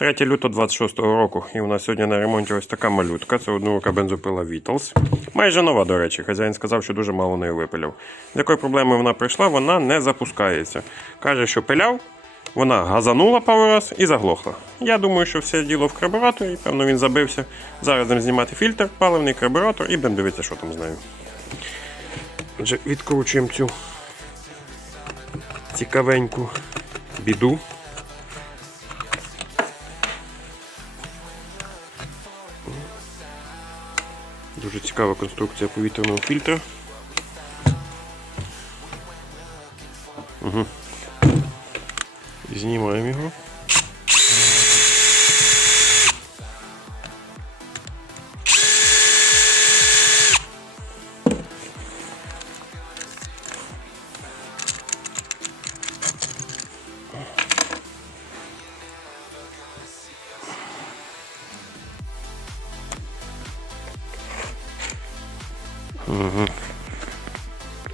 3 лютого 26 року, і у нас сьогодні на ремонті ось така малютка. Це однорука бензопила Beatles. Майже нова, до речі. Хазяїн сказав, що дуже мало нею випиляв. З якою проблемою вона прийшла, вона не запускається. Каже, що пиляв, вона газанула пару раз і заглохла. Я думаю, що все діло в карбюраторі, певно, він забився. Зараз будемо знімати фільтр, паливний карбюратор і будемо дивитися, що там з нею. Отже, відкручуємо цю цікавеньку біду. Дуже цікава конструкція повітряного фільтра. Угу. Знімаємо його.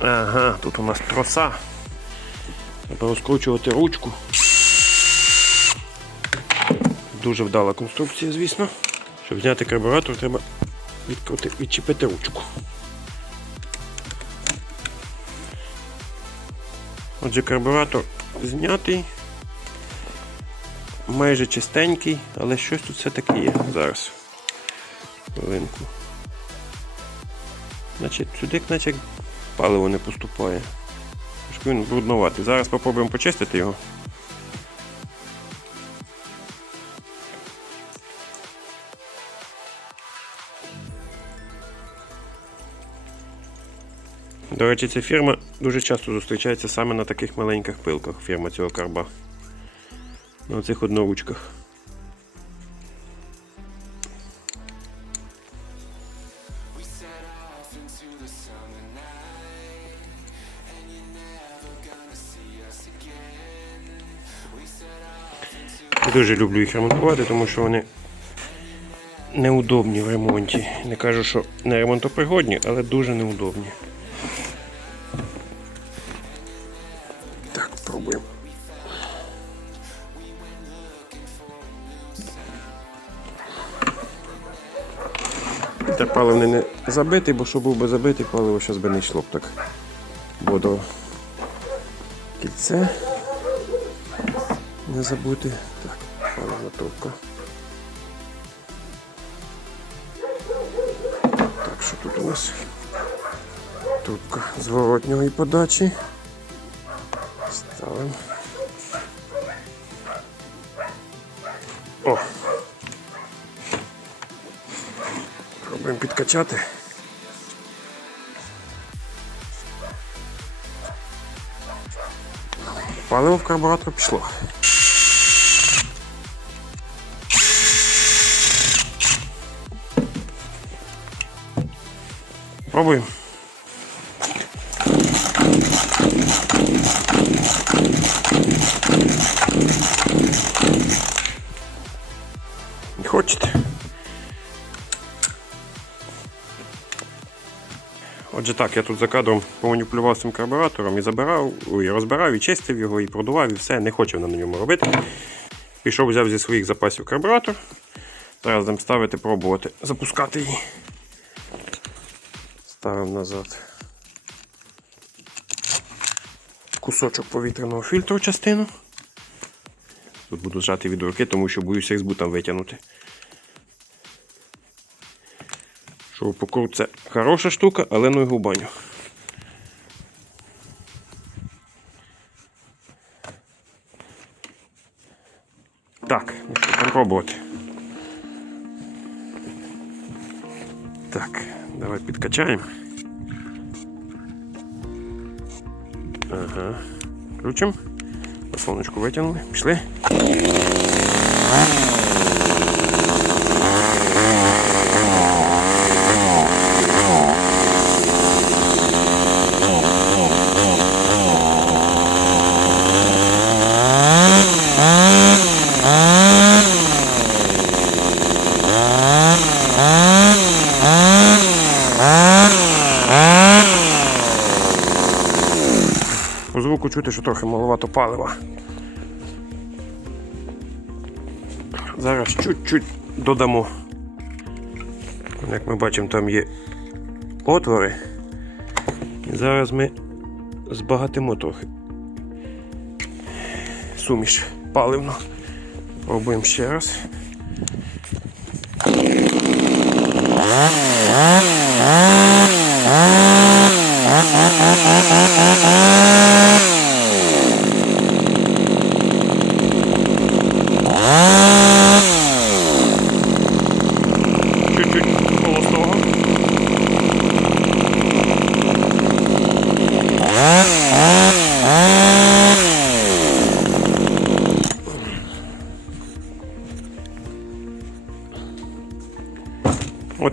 Ага, тут у нас троса. Треба розкручувати ручку. Дуже вдала конструкція, звісно. Щоб зняти карбюратор, треба відкрути, відчепити ручку. Отже, карбюратор знятий, майже чистенький, але щось тут все-таки є зараз. Хвилинку. Значить, сюди, наче паливо не поступає. Трошки він брудноватий. Зараз спробуємо почистити його. До речі, ця фірма дуже часто зустрічається саме на таких маленьких пилках, фірма цього карба. На цих одноручках. Дуже люблю їх ремонтувати, тому що вони неудобні в ремонті. Не кажу, що не ремонтопригодні, але дуже неудобні. Так, пробуємо. Та паливний не забитий, бо що був би забитий, паливо зараз би не йшло б так. Бодро. Кільце. Не забути. Паливна. Так, що тут у нас? Трубка зворотньої подачі. Ставимо. О! Пробуємо підкачати. Паливо в карбуратор пішло. Пробуємо. Не хочете? Отже так, я тут за кадром поманіпулював цим карбюратором і забирав, ой, розбирав, і чистив його, і продував, і все, не вона на ньому робити. Пішов, взяв зі своїх запасів карбюратор. Зараз будемо ставити, пробувати запускати її. Ставимо назад кусочок повітряного фільтру частину. Тут буду зжати від руки, тому що боюся їх з бутом витягнути. Шурупокрут це хороша штука, але ну його в баню. Так, ну пробувати. Так, давай підкачаємо. Ага. Включимо. Заслоночку витягнули. Пішли. Звуку чути, що трохи маловато палива. Зараз чуть-чуть додамо. Як ми бачимо, там є отвори. І зараз ми збагатимо трохи. Суміш паливно. Пробуємо ще раз. Чуть-чуть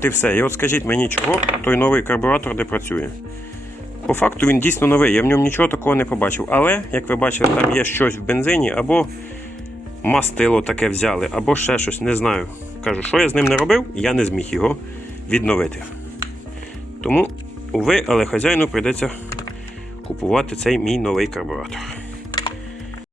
От і все. І от скажіть мені, чого той новий карбуратор не працює. По факту він дійсно новий, я в ньому нічого такого не побачив. Але, як ви бачили, там є щось в бензині, або мастило таке взяли, або ще щось, не знаю. Кажу, що я з ним не робив, я не зміг його відновити. Тому, уви, але хазяїну прийдеться купувати цей мій новий карбуратор.